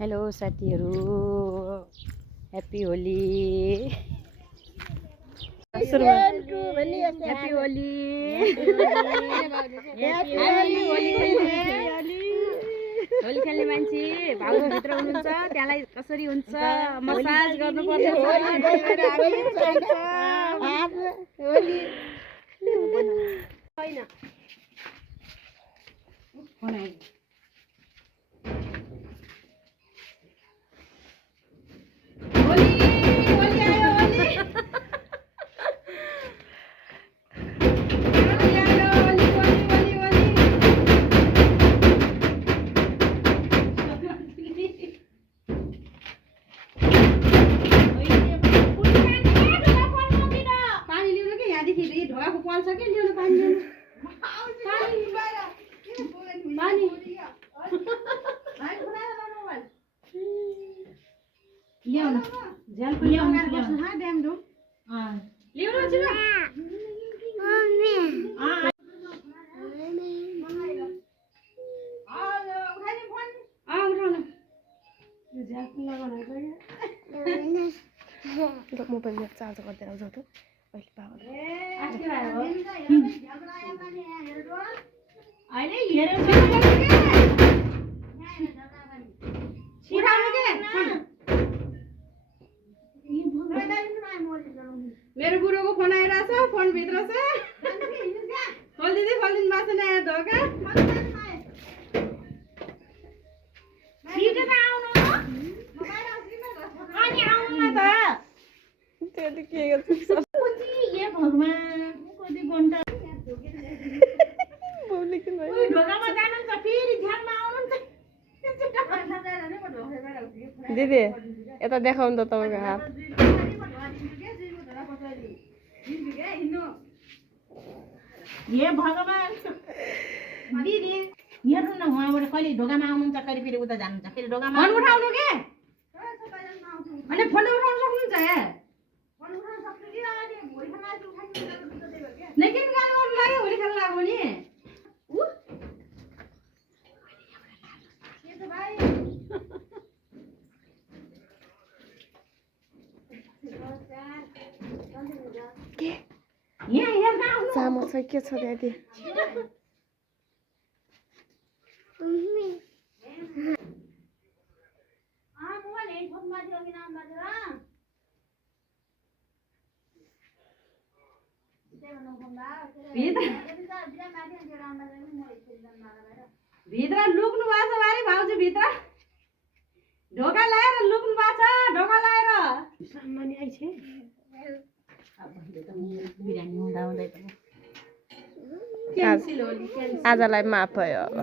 Hello साथीहरू, happy Holi. Happy Holi. Holi खेल्ने मान्छे भाउजूभित्र हुनुहुन्छ, त्यहाँलाई कसरी हुन्छ मसाज गर्नुपर्छ। मोबाइल में चार्ज करते रहो तो पहले पावर मेरो बुढो को फोन आइरहेछ, फोन भित्र छ। खोलिदिँदै खोलिदिनु भएको छैन यहाँ ढोका। छिटो त आउनु हो, अनि आउनु न त। त्यति के गर्छ ये भगवान, कति घण्टा बोली किन ओइ ढोकामा जानु छ, फेरि ध्यानमा आउनु छ। दिदी यता देखाउनु त तपाईको हात। ये भगवान दिदी हेर्नु न, उहाँबाट कहिले ढोकामा आउनुहुन्छ, कहिले फेरि उता जानुहुन्छ, फेरि ढोकामा फोन उठाउनु के अनि फोन उठाउन सक्नुहुन्छ हे फोन उठाउन सक्नु कि अनि भोलि खाना उठाउनु नै किन गाली गर्नु लाग्यो, भोलि खाना लाग्यो नि उ के त भाइ के यहाँ हेर्न आउनु सामो छ के छ त्यति भित्र लुक्नु भएको छ बारे भाउजू, भित्र ढोका लाएर लुक्नु भएको छ, ढोका लाएर सामान्य आइछ। बिरामी हुँदा हुँदै पनि आजलाई माफ भयो अब।